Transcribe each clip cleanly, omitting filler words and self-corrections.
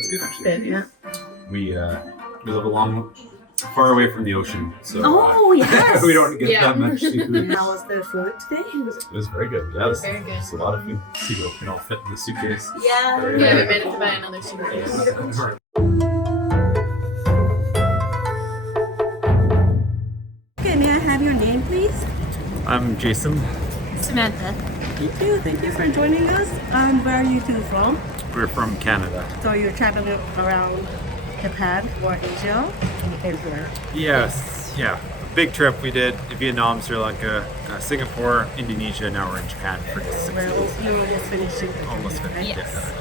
That's good, actually. Yeah. We live far away from the ocean, so yes. we don't get that much seafood. How was the food today? It was very good. Yeah, it was Very good. It's a lot of food. See what can all fit in the suitcase. Yeah. Very Yeah, we good. managed to buy another suitcase. Okay, may I have your name, please? I'm Jason. Samantha. Thank you for joining us. Where are you two from? We're from Canada. So you're traveling around Japan or Asia? Everywhere. Yes, yeah. A big trip we did. Vietnam, Sri Lanka, Singapore, Indonesia. Now we're in Japan for 6 Well, days. you're just finishing. Almost finished. Yes.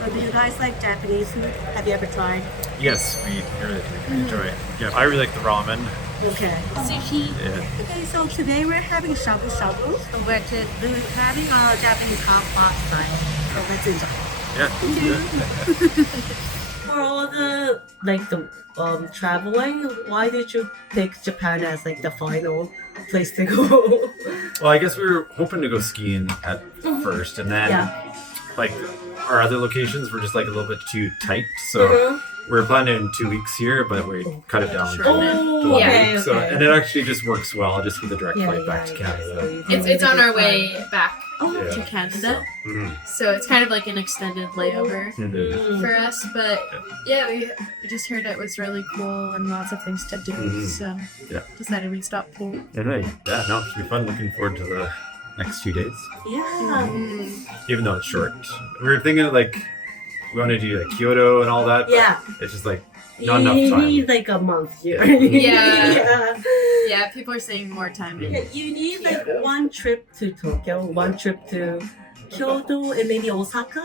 So do you guys like Japanese food? Have you ever tried? Yes, we really do enjoy it. Yeah, I really like the ramen. Okay. Sushi. Yeah. Okay, so today we're having shabu-shabu. So we're having our Japanese hot pot style. So let's enjoy. Yeah. For all the traveling, why did you pick Japan as like the final place to go? Well, I guess we were hoping to go skiing at first, and then like our other locations were just like a little bit too tight. So we were planning in 2 weeks here, but we cut it down to Oh, 1 okay, week. So, okay. and it actually just works well, just with the direct flight back to Canada. So It's on our way back Yeah. to Canada. Mhm. So it's kind of like an extended layover Mhm. for us. But yeah, we just heard it was really cool and lots of things to do. Mhm. So Yeah. decided we'd stop pool. And no, it should be fun. Looking forward to the next few days, Yeah. even though it's short. We were thinking like we want to do like Kyoto and all that. But Yeah. it's just like not enough You time. need like a month here. Yeah. Yeah, people are saying more time. Yeah, you need like one trip to Tokyo, one trip to Kyoto, and maybe Osaka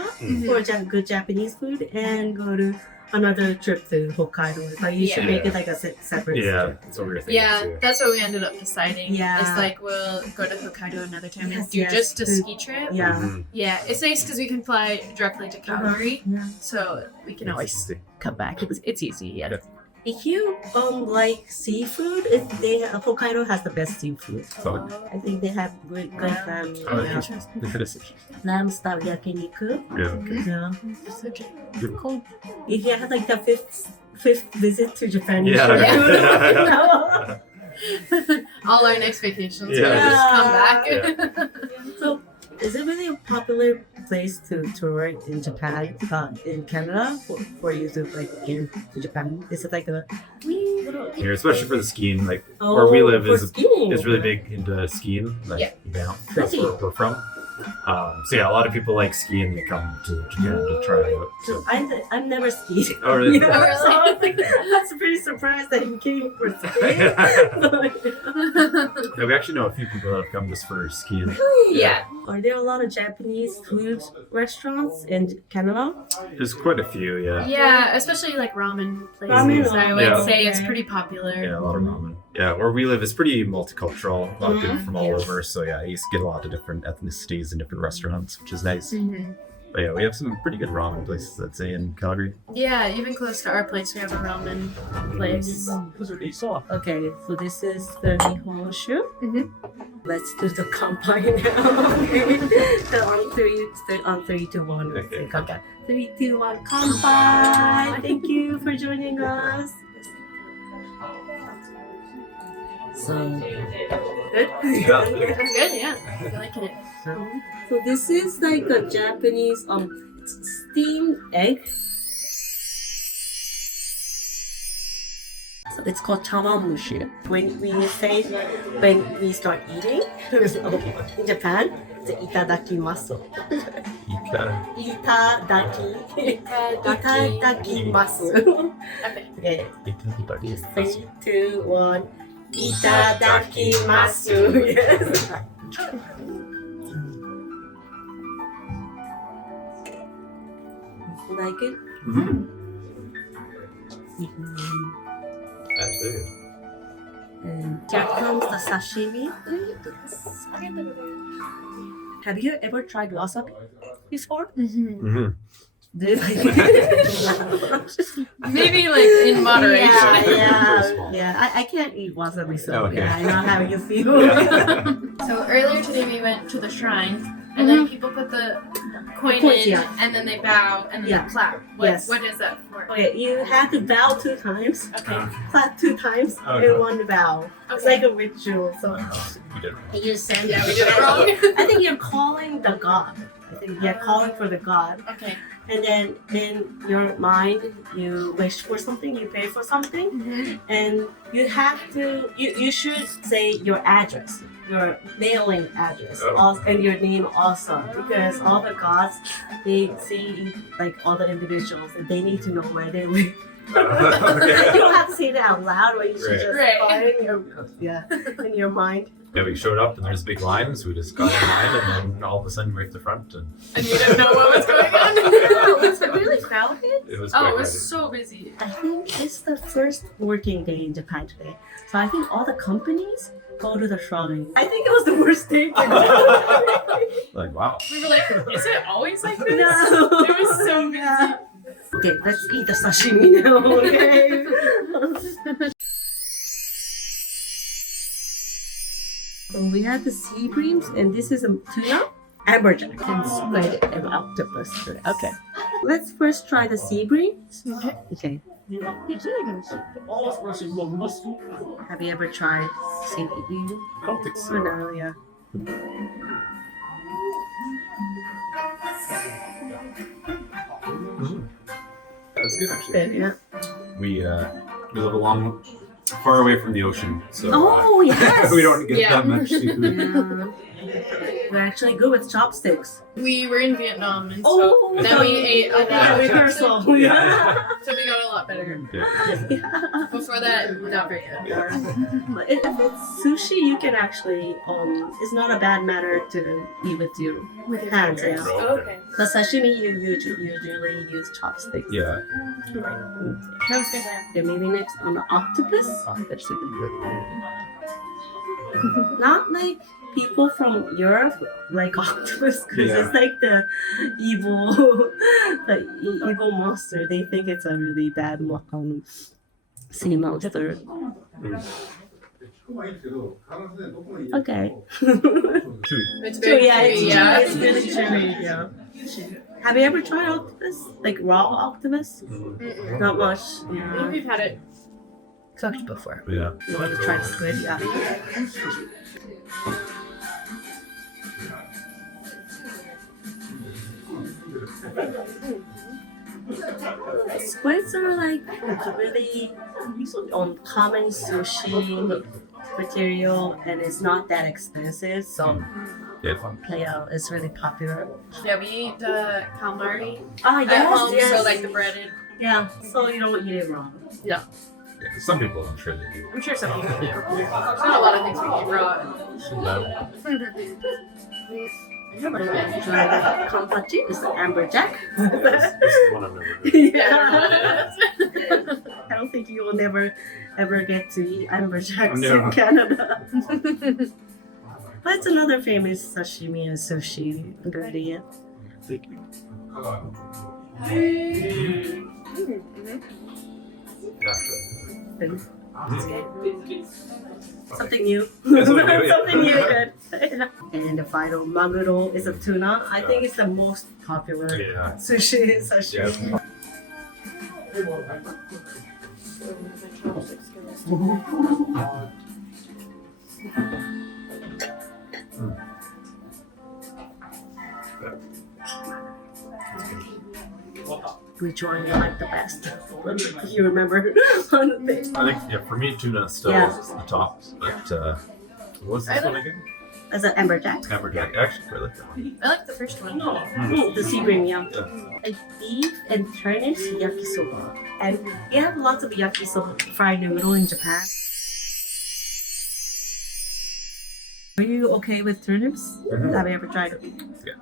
for good Japanese food, and go to another trip to Hokkaido. But you should Yeah. make it like a separate Yeah, trip. that's what we were thinking Yeah, too. that's what we ended up deciding. Yeah. It's like we'll go to Hokkaido another time and Yes, do yes. just a ski trip. Yeah. Mhm. Yeah, it's nice because we can fly directly to Calgary, Yeah. so we can always Interesting. come back. It's easy. Yeah. If you like seafood, Hokkaido has the best seafood. So, I think they have good oh, Interesting. lamb style yakiniku. yeah. Yeah. Cool. If you have like the fifth visit to Japan, you Yeah. should Yeah. All our next vacations, Yeah. we'll just come back. So, is it really a popular place to tour in Japan, in Canada, for you to like get to Japan? Is it like a Here, especially for the skiing, like where we live for is skiing? really big into skiing. Like, Yeah. that's where we're from. So yeah, a lot of people like skiing. They come to Japan to try it out. So I've never skied. Oh, really? Yeah, Oh, really? so I was like, that's pretty surprised that you came for skiing. Yeah, we actually know a few people that have come just for skiing. Yeah. Are there a lot of Japanese food restaurants in Canada? There's quite a few, yeah. Yeah, especially like ramen places. Ramen, I would yeah. say it's Okay. pretty popular. Yeah, a lot of ramen. Yeah, where we live is pretty multicultural. A lot of people from all Yes. over. So yeah, you get a lot of different ethnicities and different restaurants, which is nice. Mhm. But yeah, we have some pretty good ramen places, I'd say, in Calgary. Yeah, even close to our place, we have a ramen place. Okay, so this is the Nihonshu. Mhm. Let's do the kanpai now. Okay. So on 3, 2, 1. let's Okay. say kanpai. 3, 2, 1, kanpai! Thank you for joining us. So, good? Yeah. Good, yeah. I like it. So this is like a Japanese steamed egg. So it's called chawanmushi. When we start eating in Japan, it's itadakimasu. Itadakimasu. Okay. Yeah. 3, 2, 1. Itadakimasu. Yes. You like it? Mm-hmm. That's good. And here comes the sashimi. Have you ever tried wasabi before? Mm-hmm. Do you like it? Maybe like in moderation. Yeah. I can't eat wasabi, so Okay. yeah, I know how you feel. Yeah. So earlier today we went to the shrine and then people put the coin Coins, in, yeah. and then they bow, and then Yeah. they clap. Yes. What is that for? Okay, you have to bow 2 times, Okay. clap 2 times, Okay. and 1 bow. It's Okay. like a ritual. So You did it. you send. Yeah, we did it wrong. I think you're calling the god. I think you're calling for the god, Okay. and then in your mind you wish for something, you pray for something, and you have to. You should say your address, your mailing address, Oh. and your name also, because all the gods they see like all the individuals, and they need to know where they live. You Okay. don't have to say that out loud, or you should Right. just Right. call it in your mind. Yeah, we showed up and there's a big line, so we just got in line, and then all of a sudden we're at the front, and And you didn't know what was going on. Was it really crowded? it was Oh, quite it was crowded. so busy. I think it's the first working day in Japan today. So I think all the companies go to the shrouding. I think it was the worst day to go. Like, wow. We were like, is it always like this? No. It was so busy. Okay, let's eat the sashimi now, okay? So we have the sea breams, and this is a tuna, amberjack, and squid, and octopus. Okay. Let's first try the sea breams. Okay. Have you ever tried sea bream? I don't think Oh, so. no, yeah. That's good, actually. Yeah. We live far away from the ocean, so Oh, yes! we don't get Yeah. that much seafood. Yeah. We're actually good with chopsticks. We were in Vietnam, and so Oh, then we ate a lot yeah, of rehearsal. chopsticks. Yeah. So we got a lot better. Yeah. Before that, not very good. But if it's sushi, you can actually, it's not a bad matter to eat with your With your hands. fingers. Yeah. Oh, okay. The sashimi, you usually use chopsticks. Yeah. That was good. Okay, maybe next on the octopus. That should be good. Not like people from Europe like octopus, because Yeah. it's like the evil, evil monster. They think it's a really bad sea monster. Okay. Chewy. It's So very yeah, chewy, yeah. it's really chewy. Yeah. Have you ever tried octopus? Like raw octopus? Not much. I think Yeah. we've had it. Cooked before. Yeah. You want to try the squid? Yeah. Squids are like really common sushi material, and it's not that expensive. So Yeah. yeah, it's really popular. Yeah, we eat the calamari Ah, at home, yes. so like the breaded. Yeah, so you don't eat it raw. Yeah. Some people, I'm sure they do. I'm sure some people do. There's not a lot of things we eat raw. No. Try the kampachi, it's the amberjack. This is one I've never heard. Yeah. I don't think you will never ever get to eat amberjacks No. in Canada. But it's another famous sashimi and sushi ingredient. Thank you. Something new. Yeah, something new, yeah. Something new, good. And the final maguro is a tuna. I think it's the most popular Yeah. sushi sashimi. Yeah. Which one you like the best? You remember on the thing? I think, yeah, for me, tuna still Yeah. is the top. But what's this one again? As an amberjack? Amberjack. Actually, I like that one. I like the first one. The sea bream, yeah. Yeah. Like beef and turnips yakisoba. And we have lots of yakisoba fried noodle in Japan. Are you okay with turnips? Mhm. Have you ever tried it? Yeah.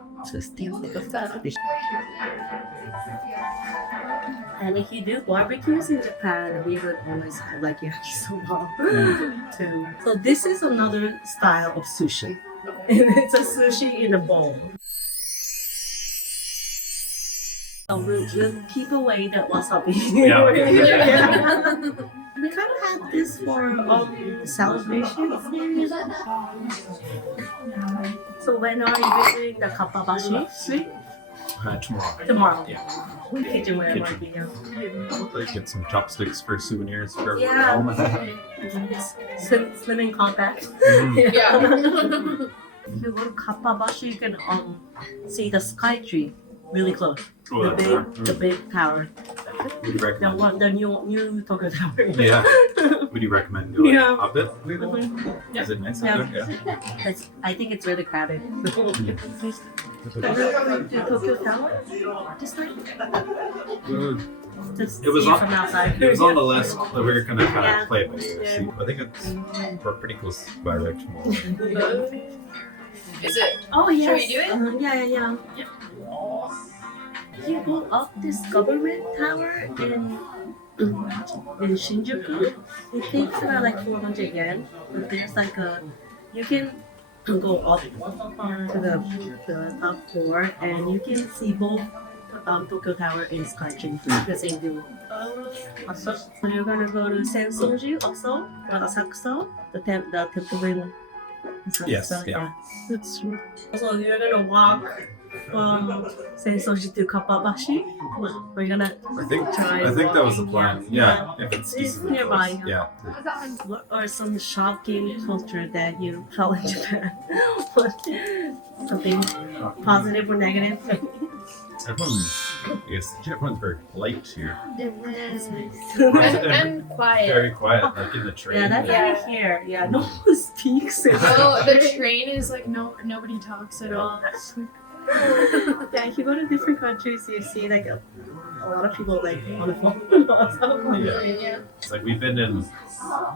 And if you do barbecues in Japan, we would always have like yakisoba too. So this is another style of sushi. And it's a sushi in a bowl. So we'll keep away the wasabi. Yeah. Yeah. We kind of had this for celebration. So when are you visiting the Kappabashi Street? Tomorrow. Tomorrow. Yeah. Kitchen wear Kitchen. might be, yeah. Like get some chopsticks for souvenirs for Yeah. home. Slim and compact. Yeah. If you go to Kappabashi, you can see the sky tree really close. Oh, the that's big, right. the big tower. Would you recommend? The new Tokyo Tower. Yeah. Would you recommend going Yeah. up it? Mhm. Is it nice? Yeah. Yeah. I think it's really crowded. Tokyo Tower this time? Just It was see on- from outside. It was on the list that we were gonna kind Yeah. of play with. See, I think we're pretty close by there tomorrow. Is it? Oh yes. Should we do it? Yeah. You go up this government tower in Shinjuku. It takes about like 400 yen. But there's like you can go up to the top floor and you can see both Tokyo Tower and Skytree the same view. So you're gonna go to Sensoji also, Asakusa, the temple in Yes, Asakusa, yeah. That's true. So you're gonna walk from Sensoji to Kappabashi. We're gonna I think that was the plan. Yeah. If it's It's easy. nearby. Yeah. What are some shocking culture that you felt in Japan? Something positive or negative? Everyone's very polite here. And quiet. Very quiet, like in the train. Yeah, that's Yeah. right here. Yeah, no one speaks. Oh, the train is like nobody talks at all. Yeah, if you go to different countries, you see like a lot of people like on the phone. Yeah. It's like we've been in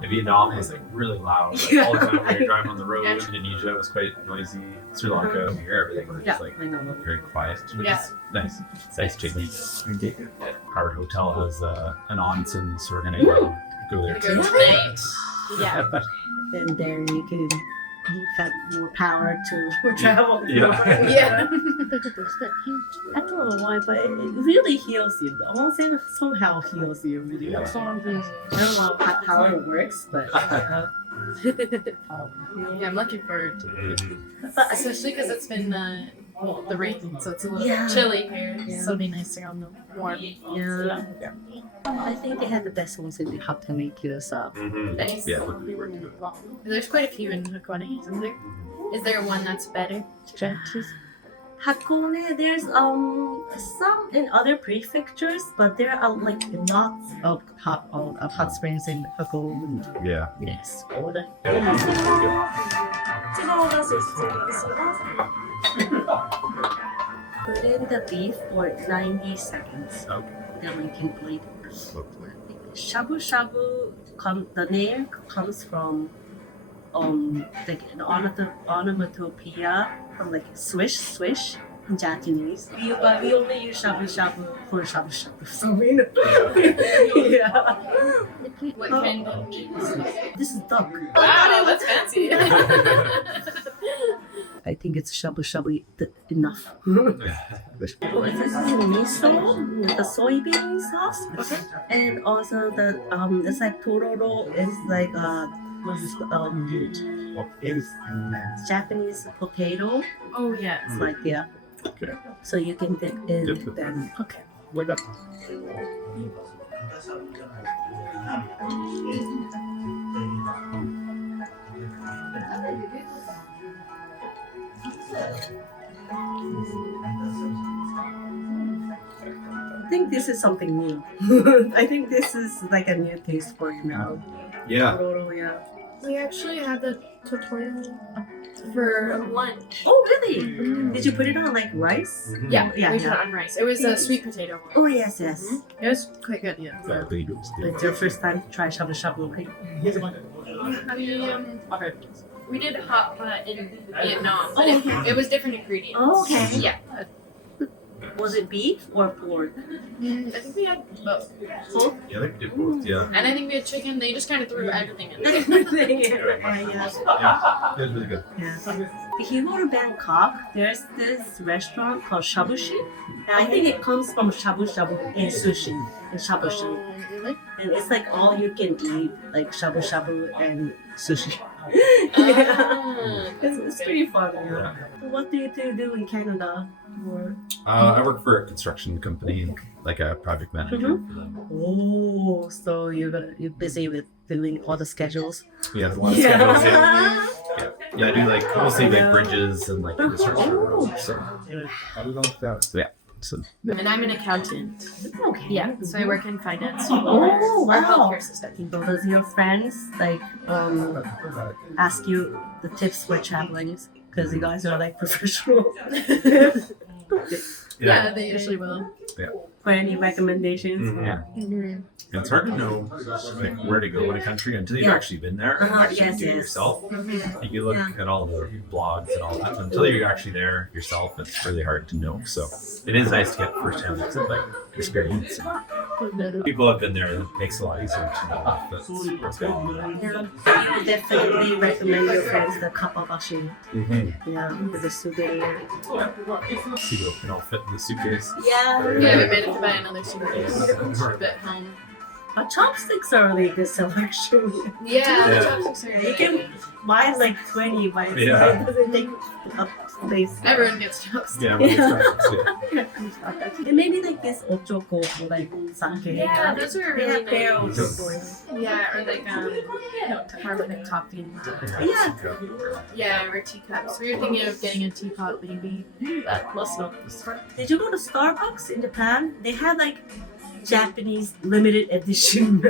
Vietnam, it's like really loud. Like, all the time when you're driving on the road. Indonesia was quite noisy. Sri Lanka, here everything was Yeah, just like I know. very quiet, which Yeah. is nice. It's nice change. Our hotel has an onsen, so we're gonna go there Go too. tonight. Yeah. And there you can have more power to travel. Yeah. Yeah. I don't know why, but it really heals you. The onsen somehow heals you. Really. Yeah. I don't know how it works, but Yeah, I'm looking forward to it. but Especially because it's been the rain, so it's a little Yeah. chilly here. Yeah. So it'll be nice to go on the warm. yeah. I think they had the best ones in the Hakone Kyosa. Nice. Yeah, would be worth it. There's quite a few in Hakone, isn't there? Is there one that's better? Hakone, there's some in other prefectures, but there are like lots of hot springs in Hakone. Yeah. Yes. Put in the beef for 90 seconds. Okay. Then we can plate it. Shabu-shabu, the name comes from like an onomatopoeia from like swish in Japanese. We only use shabu-shabu for shabu-shabu. So we know. Yeah. What kind of meat is this? This is duck. Wow, that's fancy. I think it's shabu-shabu enough. Oh, this is miso with the soybean sauce. Okay. And also the it's like tororo is like Japanese potato. Oh yeah. It's like yeah. Okay. So you can dip in Dip. them. Okay. I think this is something new. I think this is like a new taste for you now. Yeah. Tororo, yeah. We actually had the tutorial for lunch. Oh really? Did you put it on like rice? Yeah, Yeah, we put yeah. it on rice. It was a sweet potato one. Oh yes, yes. It was quite good, yeah. It's your first time to try shabu shabu, right? We did hot pot in Vietnam, but Oh, it was different ingredients. Oh, okay. Yeah. Was it beef or pork? I think we had both. Both. Yeah, they did both. Yeah. And I think we had chicken. They just kind of threw everything in there. Everything. Yeah. Yeah. It was really good. Yeah. If you go to Bangkok, there's this restaurant called Shabu-shi. And I think it comes from shabu-shabu and sushi and shabu-shabu. Really? And it's like all you can eat, like shabu-shabu and sushi. Yeah. It's pretty fun. Yeah. What do you do in Canada? Or... I work for a construction company, like a project manager for them. Oh, so you're busy with doing all the schedules. Yeah, a lot of schedules. Yeah, I do like mostly like bridges and like infrastructure. So yeah. So And I'm an accountant. Okay. Yeah, so I work in finance. Oh, Our wow. healthcare system. Does your friends like ask you the tips for traveling? Because you guys are like professional. Yeah, they usually will. For any recommendations? Mhm. Yeah. Mm-hmm. it's hard to know like where to go in a country until you've Yeah. actually been there and Uh-huh, actually yes, do it yes. yourself. Mm-hmm. You look Yeah. at all the blogs and all that until you're actually there yourself. It's really hard to know. So it is nice to get first-hand like experience. People have been there. It makes it a lot easier to know if that's what's going on. I would definitely recommend your friends the kapabashi. Mm-hmm. Yeah, with the souvenir. See what can all fit in the suitcase. Yeah. Yeah, we made it to buy another suitcase for a bit home. But chopsticks are really good selection. Yeah, Yeah. the chopsticks are You can buy like 20 by itself. Yeah. It doesn't take up space. Everyone gets chopsticks. Yeah, And maybe like this ochoko or like sake. Yeah, those are They really have pair of nice. ochoko. Yeah, or like carbonate coffee. Yeah. Yeah, or teacups. We were thinking of getting a teapot maybe. But we'll see. Did you go to Starbucks in Japan? They had like Japanese limited edition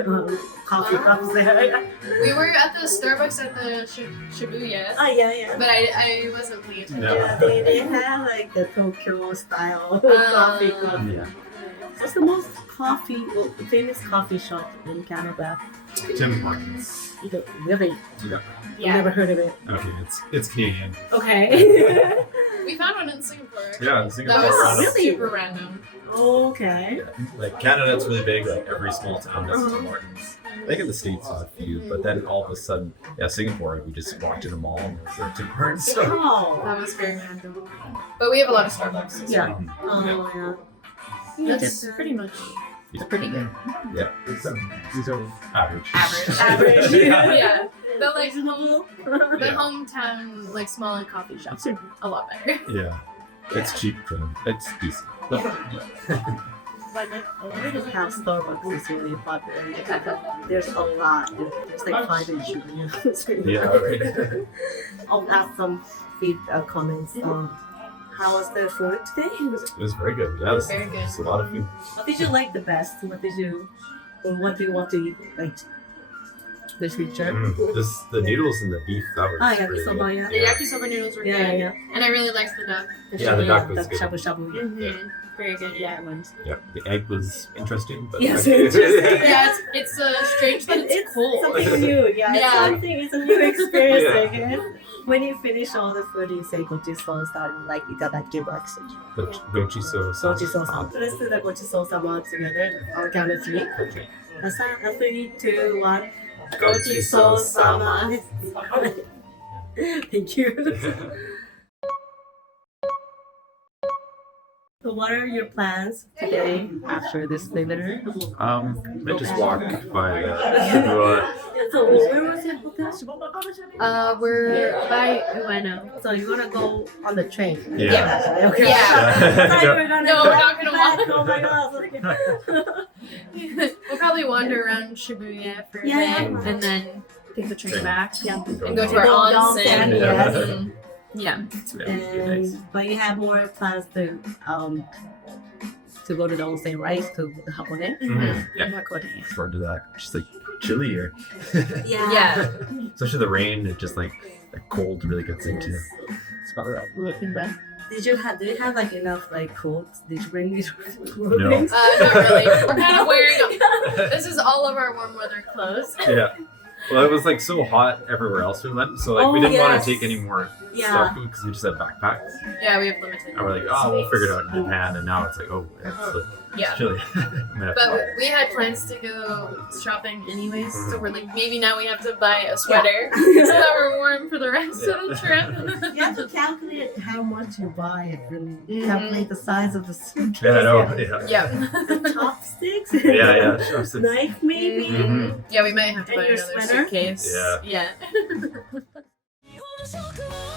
coffee cups there. We were at the Starbucks at the Shabu-shabu, Oh yeah. but I wasn't paying attention. Yeah, they have like the Tokyo style coffee cup. Yeah. What's the most famous coffee shop in Canada? Tim Hortons. Really? Yeah. I've never heard of it. Okay, it's Canadian. Okay. We found one in Singapore. Yeah, in That Singapore. was random. really? super random. Okay. Like Canada, it's really big. Like every small town has Tim Hortons. I think in the States a few, but then all of a sudden, Singapore, we just walked in a mall and it's a Tim Hortons. So, Oh. That was very random. But we have a lot of Starbucks. So Yeah. Oh yeah. that's pretty much pretty good. yeah, these are average. Average. Yeah. Yeah. But like Reasonable. the Yeah. hometown like smaller coffee shops are a lot better. Yeah, it's cheap. It's decent. But we just have Starbucks is really popular. There's a lot. There's like 5 in Japan. Yeah, right. I'll ask some comments. How was the food today? It was very good. Yeah, Very good. it's a lot of food. What did you like the best? What do you want to eat like this future? The noodles and the beef, that was Ah, really yakisoba, good. yeah. The yakisoba noodles were Yeah, good. yeah. And I really liked the duck. Yeah, the duck was The good. shabu-shabu. Mm-hmm. Very good, yeah, it was. Yeah, the egg was interesting, but Yes, interesting. Yeah, it's strange that it's cold. Something new, yeah. Yeah. It's a new experience, Yeah. I guess. When you finish all the food, you say gochisousama and like itadakimasu. Gochiso sauce. Gochisousama. Let's do the gochisousama together. I'll count to 3. Okay. 3, 2, 1. Gochisousama. Thank you. So what are your plans today after this dinner? I just walked by Shibuya. So where was your hotel? We're by Ueno. So you're gonna go on the train? Yeah. Okay. Yeah. I thought you were gonna No, go we're not gonna back. walk. Oh my god. We'll probably wander around Shibuya for a Yeah. bit and then take the train back. Yeah. And go to Go our down onsen. there, yes. Mhm. Yeah. But you have more plans to go to the onsen, right? To the Hakone? Mhm. Yeah. I'm not going to. Forward to that. Just like chilly here. Yeah. Especially the rain, it just like the cold really gets into you. It's about that. Do you have like enough like coats? Did you bring these clothing? Not really. We're kind of wearing. This is all of our warm weather clothes. Yeah. Well, it was like so hot everywhere else we went, so like we Oh, didn't want yes. to take any more Yeah. stuff because we just had backpacks. Yeah, we have limited. And we're like, oh, we'll figure it out in Japan, and now it's like, oh, it's Yeah. It's chilly. But we had plans to go shopping anyways, so we're like, maybe now we have to buy a sweater so that we're warm for the rest of the trip. You have to calculate how much you buy and calculate the size of the suitcase. Yeah, I know. Yeah. Yeah. Chopsticks. Yeah. Sure. Knife maybe. Mhm. Yeah, we might have to And buy your another sweater? suitcase. Yeah. Yeah.